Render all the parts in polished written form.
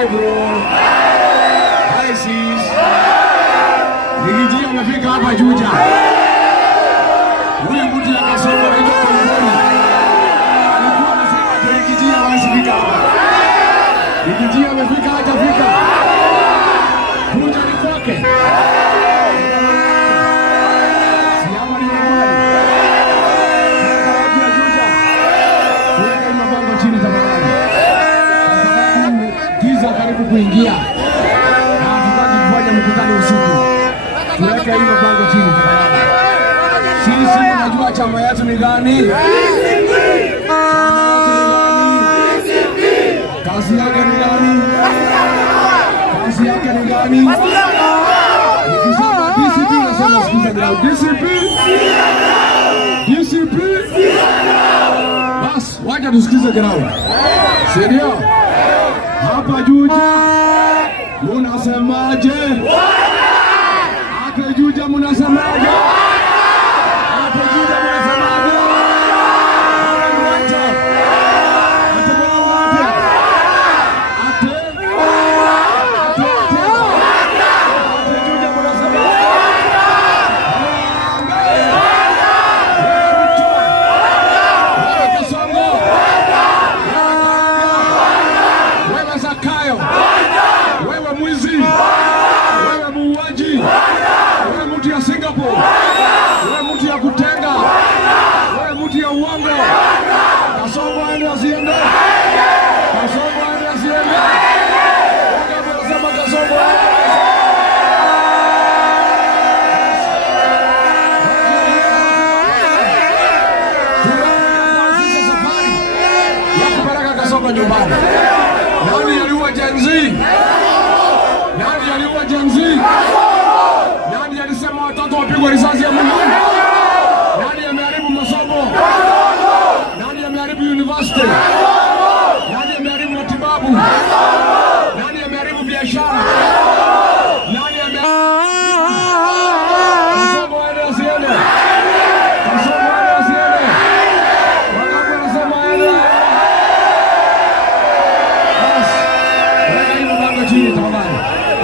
Hi bro. Hi sis. Nikijia amefika hapa Juja. Huyu mtu ya Kasongo anaitwa Komboni. Alikuwa anasema Nikijia hawezi hapa. Nikijia amefika hajafika. Kuja ni kwake. Siama ni nyumbani. Sasa Juja. Weka hii mabango chini tafadhali. Giza karibu kuingia. Na tutaki kufanya mkutano usiku. Tuweka hii mabango chini tafadhali. Sisi unajua chama yetu ni gani? Kazi yake ni gani? Kazi yake ni gani? Nikisema DCP nasema sikiza ground. DCP. DCP. Bas, wacha tusikize ground. Serio? Hapa Juja munasemaje? Hapa Juja munasemaje? Hapa Juja munasemaje? Singapore. Wewe mtu ya kutenga. Wewe mtu ya uongo. Kasongo aende asiende. Kasongo aende asiende. Wakati wanasema Kasongo aende. Tunaanza safari ya kupeleka Kasongo nyumbani. Nani aliua Gen Z? Nani aliua Gen Z? Nani alisema watoto wapigwe risasi ya Mungu? Nani ameharibu masomo? Nani ameharibu university? Nani ameharibu matibabu? Nani ameharibu biashara? Nani ameharibu Kasongo aende asiende? Kasongo aende asiende? Wangapi wanasema aende? Bas, weka hii mabango chini tafadhali.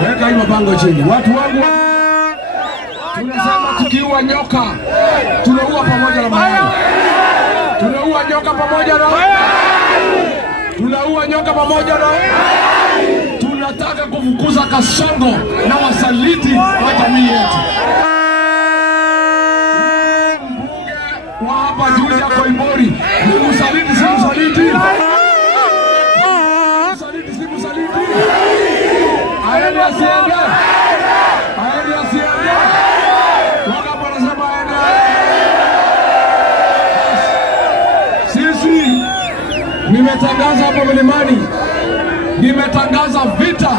Weka hii mabango chini. Watu wangu tunasema tukiua nyoka tunaua pamoja na mayai. Tunaua nyoka pamoja na tunaua nyoka pamoja na tunataka kufukuza Kasongo na wasaliti wa jamii yetu. Mbunge wa hapa Juja Koimburi ni msaliti, si msaliti? Msaliti si msaliti? Aende asiende? Aende asiende? Sisi nimetangaza hapo milimani, nimetangaza vita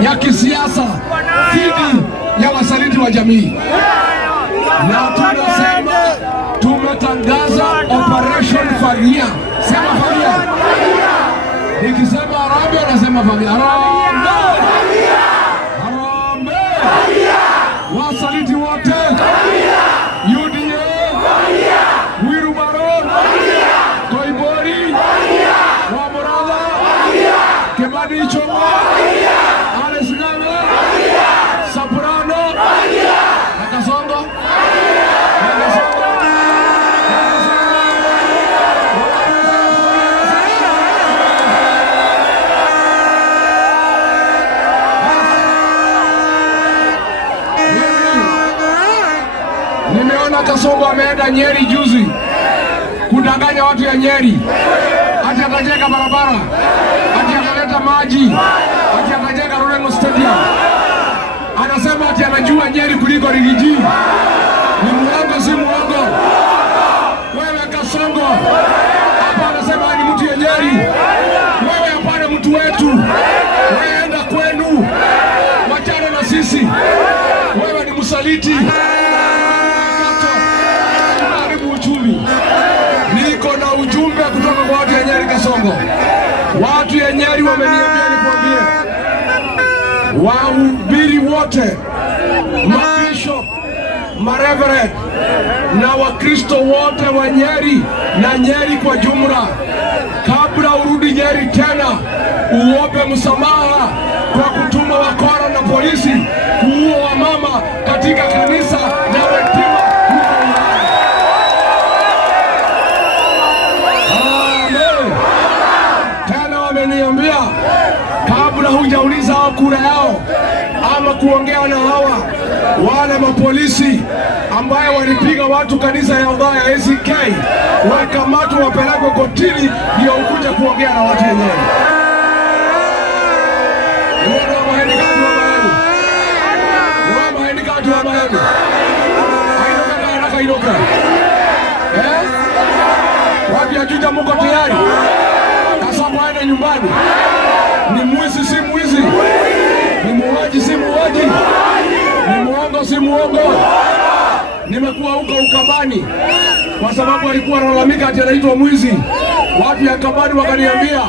ya kisiasa dhidi ya wasaliti wa jamii, na tunasema tumetangaza Operation Faria. Sema Faria. Nikisema Harambee nasema Faria. Harambee. Harambee. Wasaliti wote UDA, Wirubaron, Koimburi, Wamuradha, Kimani Ichung'wa, Alex Ng'ang'a, Soprano, na Kasongo. Nimeona Kasongo ameenda Nyeri juzi kudanganya watu ya Nyeri, ati atajenga barabara, ati ataleta maji, ati atajenga Rurengo Stadium. Anasema ati anajua Nyeri kuliko Rigiji. Ni muongo, si muongo? Wewe Kasongo hapa anasema ni mtu ya Nyeri. Wewe hapana mtu wetu. Wewe enda kwenu, wachana na sisi. Wewe ni msaliti. Niko na ujumbe kutoka kwa watu ya Nyeri Kasongo. Watu ya Nyeri wameniambia nikwambie, wahubiri wote, mabishop, mareverend na Wakristo wote wa Nyeri na Nyeri kwa jumla, kabla urudi Nyeri tena, uombe msamaha kwa kutuma wakora na polisi kuua wamama katika kanisa la Redeemer huko Ulaya. Amen. Tena wameniambia kabla hujauliza hao kura yao ama kuongea na hawa wale mapolisi ambaye walipiga watu kanisa ya Udhaya ACK, wakamatwa wapelekwe kotini ndio ukuja kuongea na watu wenyewe. Wapi Ajuja, muko tayari? Kasongo aende nyumbani. Ni mwizi si mwizi, ni muuaji si muuaji, ni muongo si muongo. Nimekuwa huko Ukambani kwa sababu alikuwa analalamika ati anaitwa mwizi. Watu ya Ukambani wakaniambia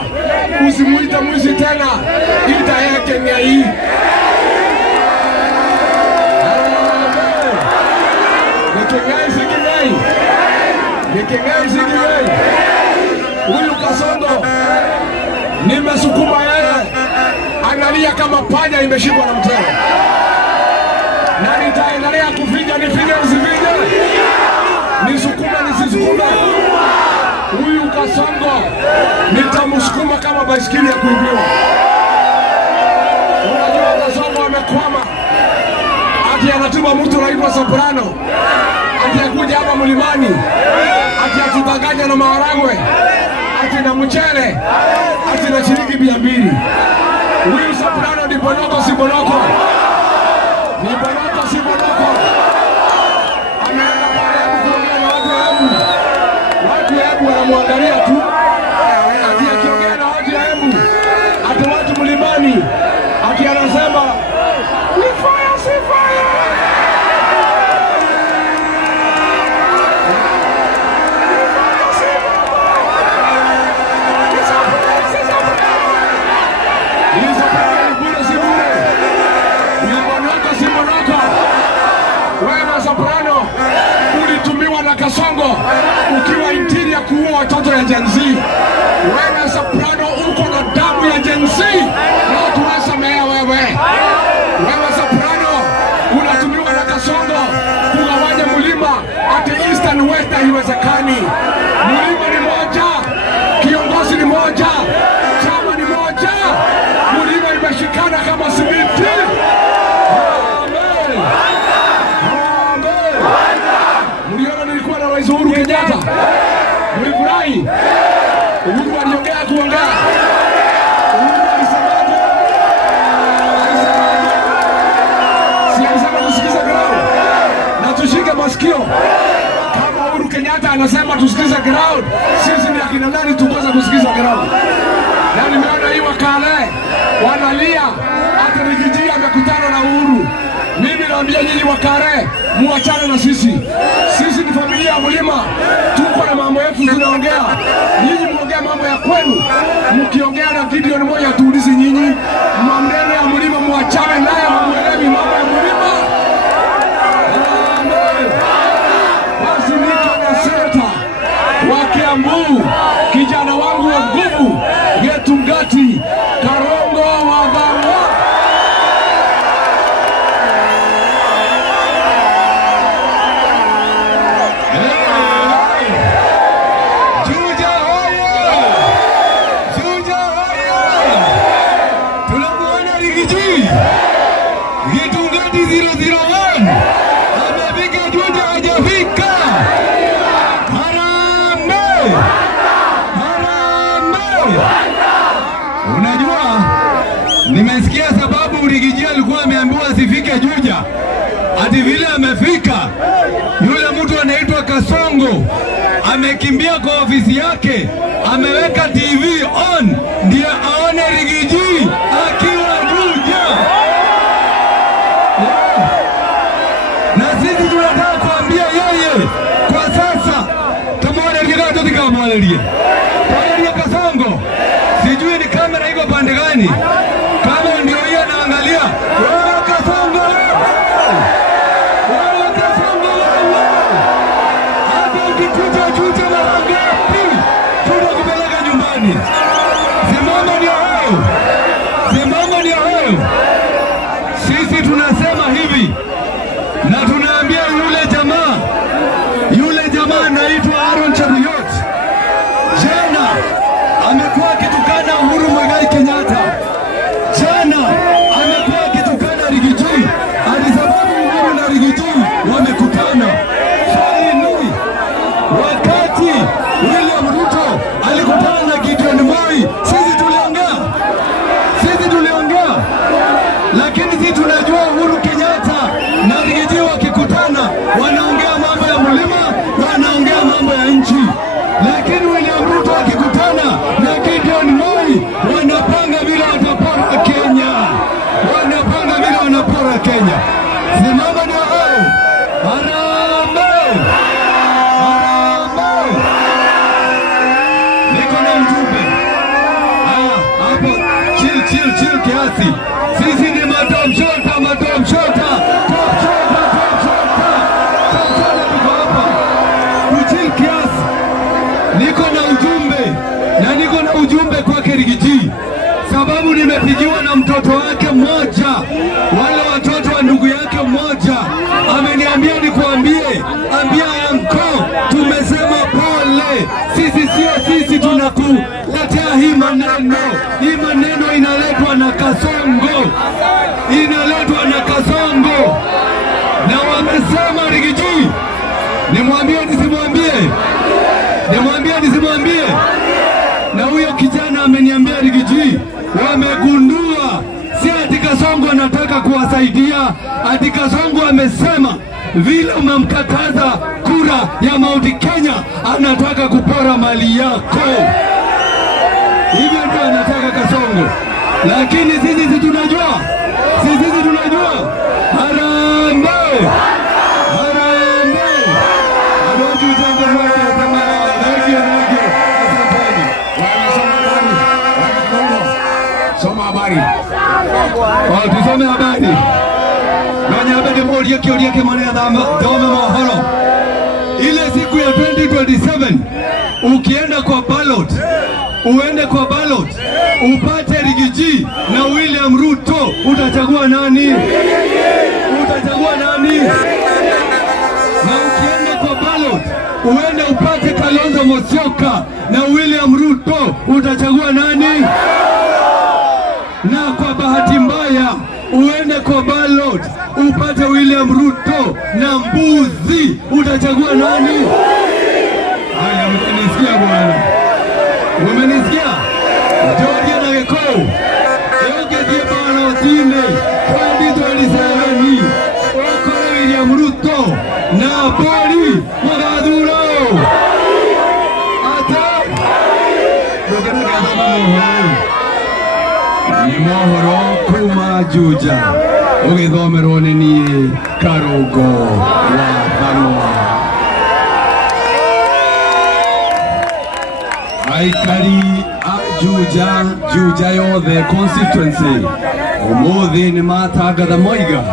usimuite mwizi tena, ita yake Ng'ei. Nikengei si Ng'ei. Huyu Kasongo nimesukuma yeye analia kama panya imeshikwa na mtego, na nitaendelea kufinya, nifanye usifinye, nisukuma nisisukuma. Huyu Kasongo nitamsukuma kama baiskeli ya kuibiwa. Unajua Kasongo amekwama ati anatuma mtu anaitwa Soprano ati akuja hapa mlimani ati atudanganya na maharagwe ati na mchele ati na shilingi 200. Huyu Soprano ni bonoko si bonoko, ni bonoko si bonoko. Anaenda pale kuongea na watu wa Embu, watu wa Embu wanamwangalia tu ati akiongea na watu wa Embu ati watu mlimani ati anasema ni fire si fire. Soprano ulitumiwa na Kasongo ukiwa interior kuua watoto ya Gen Z. Wewe Soprano uko na damu ya Gen Z na tunasamea wewe. Wewe Soprano unatumiwa na Kasongo kugawanya mlima ati East and West, haiwezekani. Mlima ni moja, kiongozi ni moja, chama ni moja, mlima imeshikana kama simiti. Uhuru Kenyatta, mlifurahi? Uhuru aliongea kuongea. Uhuru alisemaje? Si alisema tusikize ground na tushike masikio. Kama Uhuru Kenyatta anasema tusikize ground, sisi ni akina nani tukosa kusikiza ground? Na nimeona hii wakale wanalia hata Rigiji amekutana na Uhuru. Mimi naambia nyinyi wakare, muachane na sisi. Sisi ni familia ya mlima, tuko na mambo yetu tunaongea. Nyinyi muongea mambo ya kwenu, mkiongea na Gideon moja tuulizi nyinyi. Maneno ya mlima muachane naye, muelewi mambo ya mlima. Basi niko na seneta wa Kiambu, kijana wangu wa nguvu, Getungati Karongo wa Dharura. Getungati 001 amefika Juja, hajafika. Harambee! Harambee! Unajua, nimesikia sababu Rigiji alikuwa ameambiwa asifike Juja, ati vile amefika yule mtu anaitwa Kasongo amekimbia kwa ofisi yake, ameweka TV on ndiye aone Rigiji akiwa Juja. Na sisi tunataka kuambia yeye kwa sasa, mwalelie Kasongo, sijui ni kamera iko pande gani, kama ndio hiyo naangalia Kasongo, hata ukikuja na wangapi tunakupeleka nyumbani. Simama ndio hayo. akiwa na mtoto wake mmoja, wale watoto wa ndugu yake mmoja. Ameniambia nikuambie, ambia anko, tumesema pole. Sisi sio sisi tunakuletea hii maneno. Hii maneno inaletwa na Kasongo, inaletwa na Kasongo, na wamesema Rigiji. Nimwambie nisimwambie? Nimwambie nisimwambie? Na huyo kijana ameniambia Rigiji, wamegundua si ati Kasongo anataka kuwasaidia, ati Kasongo amesema vile umemkataza kura ya Mount Kenya anataka kupora mali yako. Hivyo ndio anataka Kasongo, lakini sisi tunajua, sisi tunajua. Harambee, harambee. Adonju jambo moja kama regi. Soma habari. Tusome habari. Nanya habari moja kioria kemane dome mohoro. Ile siku ya 2027 ukienda kwa ballot, uende kwa ballot upate Rigiji na William Ruto, utachagua nani? Utachagua nani? Na ukienda kwa ballot uende upate Kalonzo Musyoka na William Ruto, utachagua nani? Na kwa bahati mbaya uende kwa ballot upate William Ruto na mbuzi, utachagua nani? Haya, mmenisikia bwana? Mmenisikia? Georgia na Geko yote die bana tine kwani tulisani oko William Ruto na Bori Mugaduro ata bogana kama ni mohoro kuma Juja ugithomerwo ni nie Karungo wa Tharwa. Aikari a Juja yothe constituency umuthi ni matangatha moiga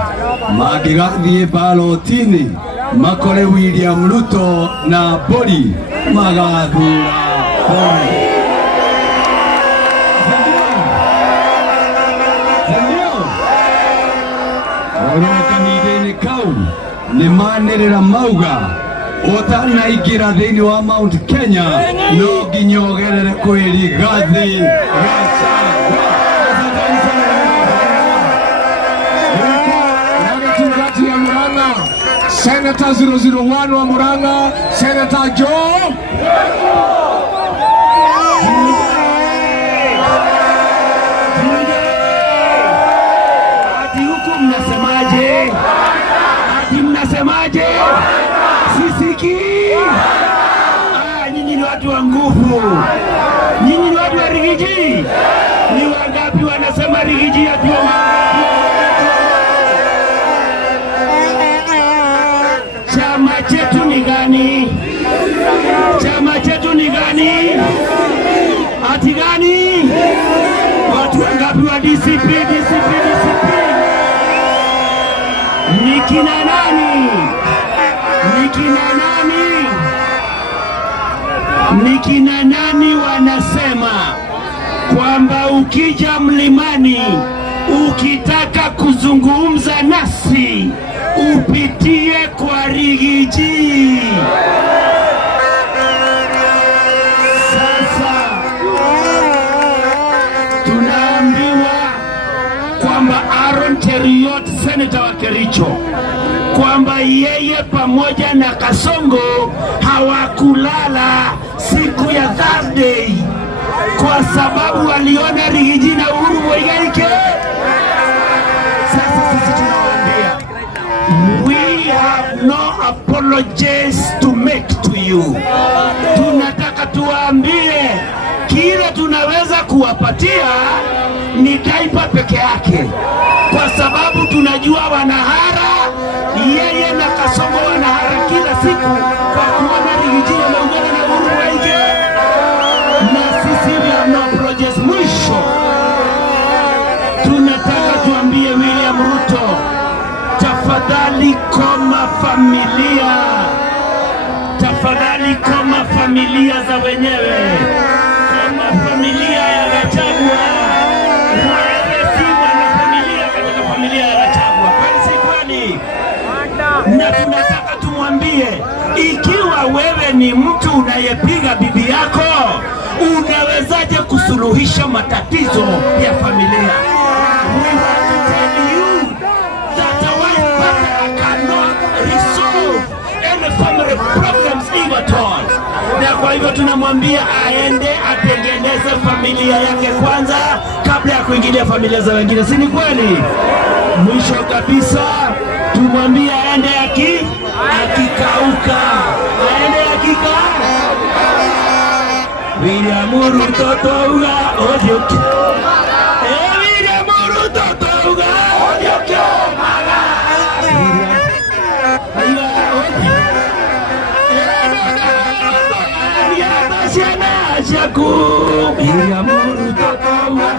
magigathie balotini makore William Ruto na Bori magathura Bori. Kanithä-inä kau nä manärä mauga ũtanaingĩra thĩinĩ wa Mount Kenya no nginya ũgerere kwĩ Rigathi Gachagua. Kati ya Murang'a, Senator 001 wa Murang'a, Senator Joe Mnasemaje? Sisiki. Nyinyi ni watu wa nguvu. Nyinyi ni watu wa Rigiji. Ni wangapi wanasema Rigiji atiwa? Chama chetu ni gani? Chama chetu ni gani? Ati gani? Watu wangapi wa DCP? Nikina nani? Nikina nani wanasema kwamba ukija mlimani ukitaka kuzungumza nasi upitie kwa Rigiji. Sasa tunaambiwa kwamba Aaron Cheruiyot, seneta wa Kericho, kwamba yeye pamoja na Kasongo hawakulala siku ya Thursday kwa sababu waliona Rigiji na Uhuru Muigai. Sasa sisi tunawaambia, we have no apologies to make to you. Tunataka tuwaambie kile tunaweza kuwapatia ni taifa peke yake, kwa sababu tunajua wanahara, yeye na Kasongo wanahara kila siku kwa kuona Rigiji anaungana na Uhuru Muigai, na sisi we have no apologies. Mwisho tunataka tuambie William Ruto, tafadhali koma familia, tafadhali koma familia za wenyewe, kama familia ya Gachagua. Wewe wewe ni mtu unayepiga bibi yako, unawezaje kusuluhisha matatizo ya familia? We want to tell you that a wife partner cannot resolve any family problems if at all. Na kwa hivyo tunamwambia aende atengeneze familia yake kwanza kabla ya kuingilia familia za wengine, si ni kweli? Mwisho kabisa tumwambie aende akikauka, aende William Ruto toga ojoke, William Ruto toga ojoke maga, William Ruto toga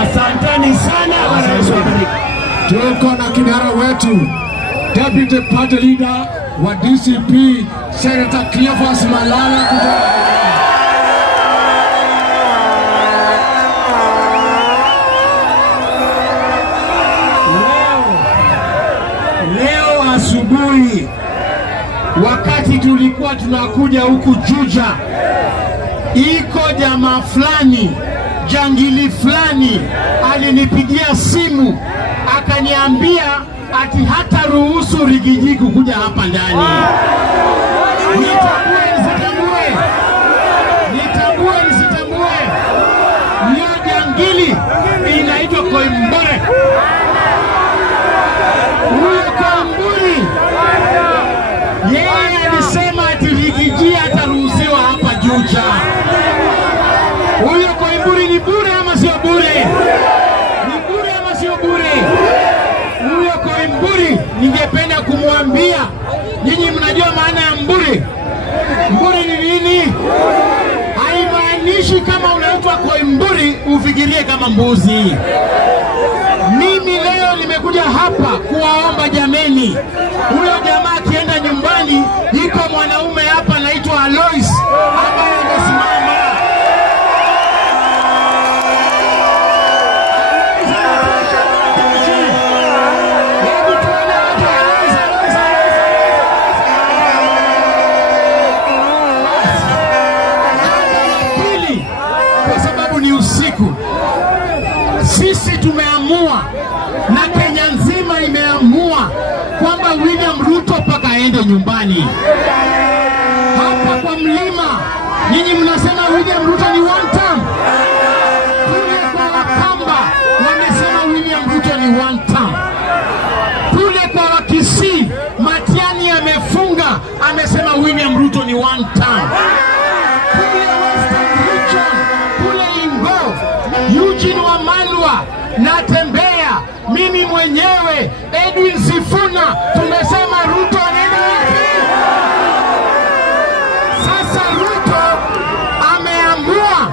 asanteni sana. Tuko na kinara wetu Deputy Party Leader wa DCP Senator Cleophas Malala kutoka leo asubuhi, wakati tulikuwa tunakuja huku Juja, iko jamaa fulani jangili fulani alinipigia simu akaniambia ati hata ruhusu Rigiji kuja hapa ndani. Nitambue nisitambue, hiyo jangili inaitwa Koimbure. Huyo Koimburi yeye alisema ati Rigiji ataruhusiwa hapa Juja. Huyo Koimburi ni bure ama sio bure? Ni bure ama sio bure? Huyo Koimburi ningependa kumwambia, nyinyi mnajua maana ya mburi? Mburi ni nini? Haimaanishi kama unaitwa Koimburi ufikirie kama mbuzi. Mimi leo nimekuja hapa kuwaomba jameni, huyo jamaa akienda nyumbani, iko mwanaume hapa anaitwa Alois ambaye amesimama. Sisi tumeamua na Kenya nzima imeamua kwamba William Ruto paka aende nyumbani. Hapa kwa mlima nyinyi mnasema William Ruto ni one term. Kule kwa Wakamba wamesema William Ruto ni one term. Kule kwa Wakisii Matiani amefunga amesema William Ruto ni one term. Kule Western Region, kule Ingo, Eugene Wamalwa na Tembea, mimi mwenyewe Edwin Sifuna tumesema Ruto anaenda wapi? Sasa Ruto ameamua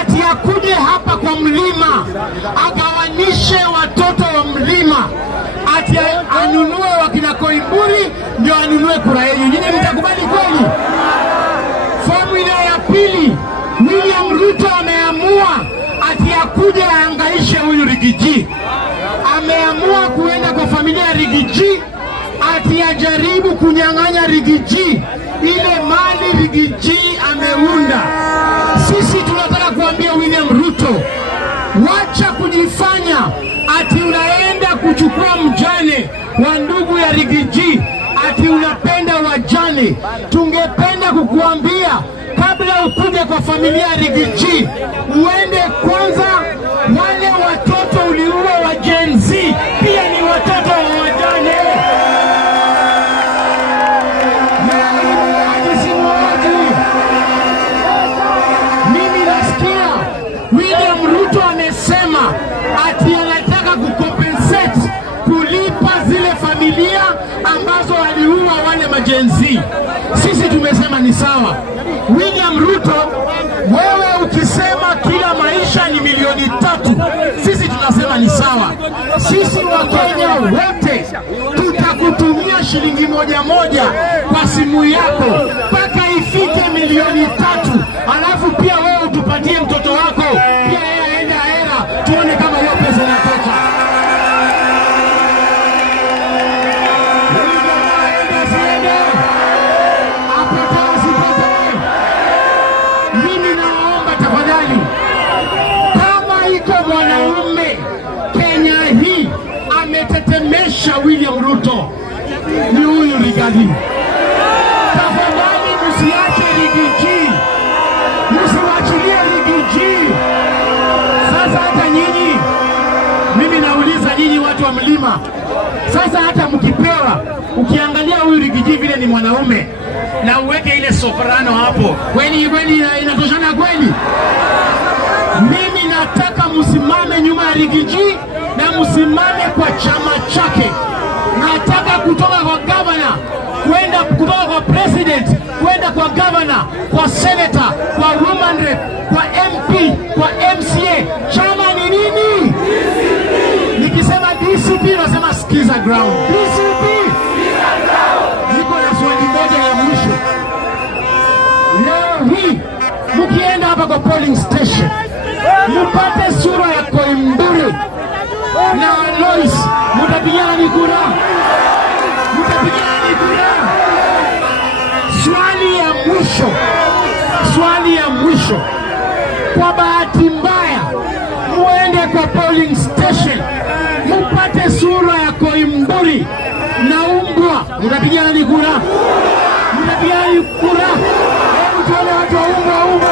ati akuje hapa kwa mlima agawanishe watoto wa mlima, ati anunue wakina Koimburi ndio anunue kura yenu. Nyinyi mtakubali kweli? Formula ya pili, William Ruto ameamua ati akuje aangaishe huyu Rigiji. Ameamua kuenda kwa familia ya Rigiji ati ajaribu kunyang'anya Rigiji ile mali Rigiji ameunda. Sisi tunataka kuambia William Ruto, wacha kujifanya ati unaenda kuchukua mjane wa ndugu ya Rigiji, ati unapenda wajane. Tungependa kukuambia kabla ukuje kwa familia ya Rigiji, uende kwanza wale watoto uliua wa Gen Z pia ni watoto wa wajane. Mimi nasikia William Ruto amesema ati anataka kukompensate, kulipa zile familia ambazo waliua wale magen Z. Sisi tumesema ni sawa. William Ruto, wewe ukisema kila maisha ni milioni 3, sisi tuna akasema ni sawa. Sisi Wakenya wote tutakutumia shilingi moja kwa simu yako mpaka ifike milioni 3, alafu pia wewe utupatie mtoto wako pia yeye aende ahera, tuone kama hiyo pesa inatoka. Mimi naomba tafadhali, kama iko mwanaume Kenya hii ametetemesha William Ruto ni huyu Rigathi. Tafadhali msiache Rigiji, msiwachilie Rigiji. Sasa hata nyinyi, mimi nauliza nyinyi watu wa mlima, sasa hata mkipewa, ukiangalia huyu Rigiji vile ni mwanaume na uweke ile soprano hapo, kweli inatoshana kweli? Mimi nataka msimame nyuma ya Rigiji na msimame kwa chama chake. Nataka kutoka kwa governor kwenda, kutoka kwa president kwenda kwa governor, kwa senator, kwa woman rep, kwa MP, kwa MCA. Chama ni nini? Nikisema DCP nasema sikiza ground. DCP. Niko na swali moja ya mwisho. Leo hii mkienda hapa kwa polling station, mupate sura ya Koimburi na Lois, mutapigana ni kura? Mutapigana ni kura? Swali ya mwisho. Kwa bahati mbaya muende kwa polling station, mupate sura ya Koimburi na Umbwa, mutapigana ni kura? Mutapigana ni kura? Hebu tuone watu wa Umbwa.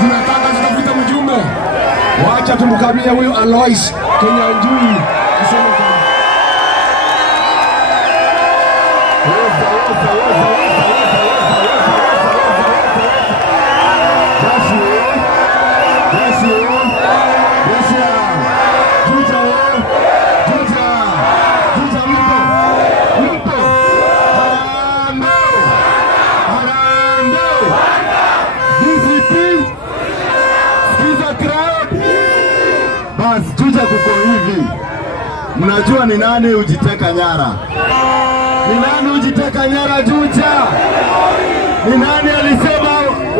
Tunataka tutapita mjumbe. Wacha tumkabia huyu Alois Kenya njui. Juja kuko hivi, mnajua ni nani ujiteka nyara? Ni nani ujiteka nyara Juja? Ni nani alisema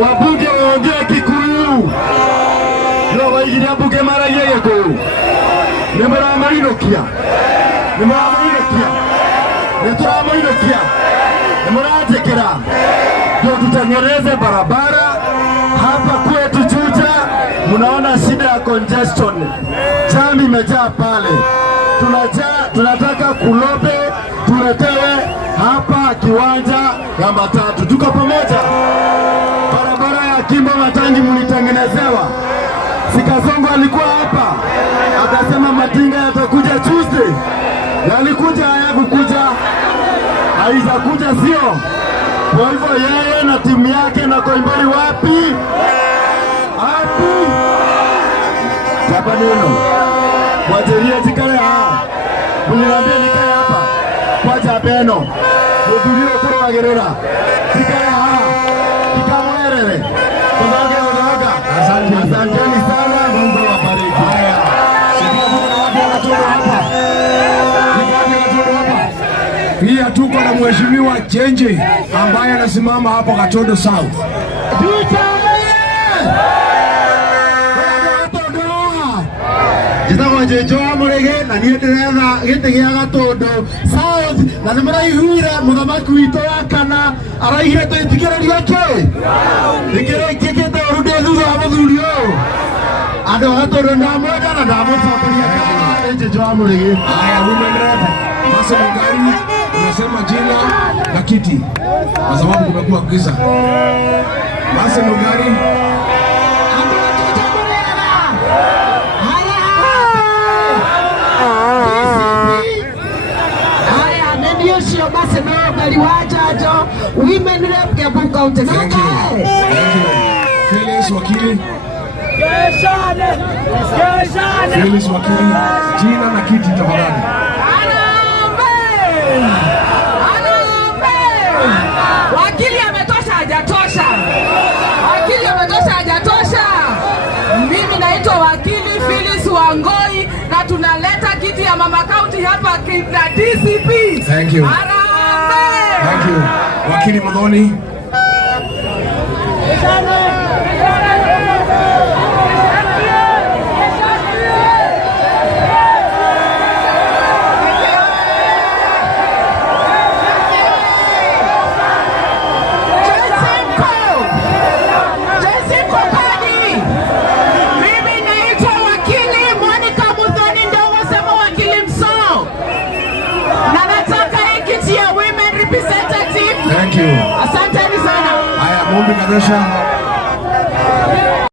wabunge waongee Kikuyu? Ndio waigiria bunge mara yeye kwa. Nimuramoinokia. Nimuratekera. Ndio tutengeneze barabara hapa kwetu Juja. Mnaona shida ya congestion, jam imejaa pale. Tunataka Kulobe tuletewe hapa kiwanja ya matatu. Tuko pamoja? Barabara ya Kimbo Matangi mlitengenezewa. Sikasongo alikuwa hapa akasema matinga yatakuja Tuesday, yalikuja hayakukuja, haijakuja sio? Kwa hivyo yeye na timu yake na Koimburi wapi? Hapa neno wajeria tikale haa unilambia nikae hapa kwa jabeno udulio kuru wagerera tikale haa kikamwerele kudaga asanteni sana. Mungu wabariki. Haya, pia tuko na mheshimiwa Chenje ambaye anasimama hapo Katondo South. Jejoa murege na niye ndirena gite gia Gatondo South na nimuraiguire muthamaki witũ wa kana araigire twĩtikĩrĩria ikĩrĩkĩte ũrunde thutha wa mũthuri ũyũ andũ a Gatondo ndamwenda na ndamũcokeria kana Jejoa murege. Haya, women rep Mase Lugari unasema jina na kiti kwa sababu kumekuwa giza. Mase Lugari Mase Lugari wajajo women rep Kiambu County. Thank you. Felix Wakili. Felix Wakili, jina na kiti tafadhali. Wakili ametosha hajatosha? Wakili ametosha hajatosha? DCP. Thank you. Thank you. Wakili Muthoni. Asante sana. Haya, Mumbi Kadosha.